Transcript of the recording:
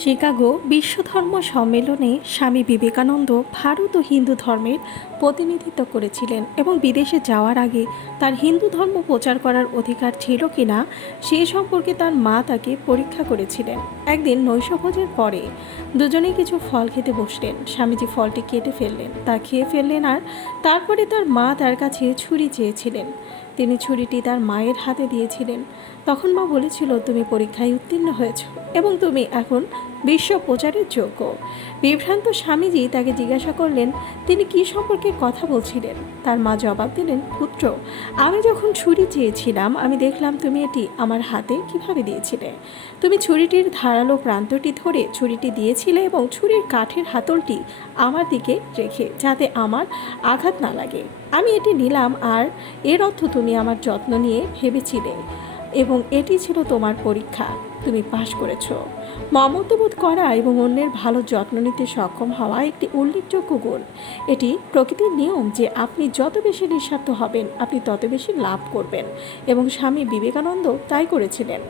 Chicago বিশ্বধর্ম সম্মেলনে স্বামী বিবেকানন্দ ভারত ও হিন্দু ধর্মের প্রতিনিধিত্ব করেছিলেন এবং বিদেশে যাওয়ার আগে তার হিন্দু ধর্ম প্রচার করার অধিকার ছিল কিনা সে সম্পর্কে তার মা তাকে পরীক্ষা করেছিলেন। একদিন নৈশভোজের পরে দুজনেই কিছু ফল খেতে বসলেন। স্বামীজি ফলটি কেটে ফেললেন, তা খেয়ে ফেললেন আর তারপরে তার মা তার কাছে ছুরি চেয়েছিলেন। তিনি ছুরিটি তার মায়ের হাতে দিয়েছিলেন। তখন মা বলেছিল, তুমি পরীক্ষায় উত্তীর্ণ হয়েছ এবং তুমি এখন বিশ্ব প্রচারের যোগ্য। বিভ্রান্ত স্বামীজি তাকে জিজ্ঞাসা করলেন, তিনি কি সম্পর্কে কথা বলছিলেন? তার মা জবাব দিলেন, পুত্র, আমি যখন ছুরি চেয়েছিলাম, আমি দেখলাম তুমি এটি আমার হাতে কীভাবে দিয়েছিলে? তুমি ছুরিটির ধারালো প্রান্তটি ধরে ছুরিটি দিয়েছিলে এবং ছুরির কাঠের হাতলটি আমার দিকে রেখে, যাতে আমার আঘাত না লাগে। আমি এটি নিলাম আর এর অর্থ তুমি আমার যত্ন নিয়ে ভেবেছিলে এবং এটি ছিল তোমার পরীক্ষা। তুমি পাশ করেছ। মমত্ববোধ করা এবং অন্যের ভালো যত্ন নিতে সক্ষম হওয়া একটি উল্লেখযোগ্য গুণ। এটি প্রকৃতির নিয়ম যে আপনি যত বেশি নিঃস্বার্থ হবেন, আপনি তত বেশি লাভ করবেন এবং স্বামী বিবেকানন্দ তাই করেছিলেন।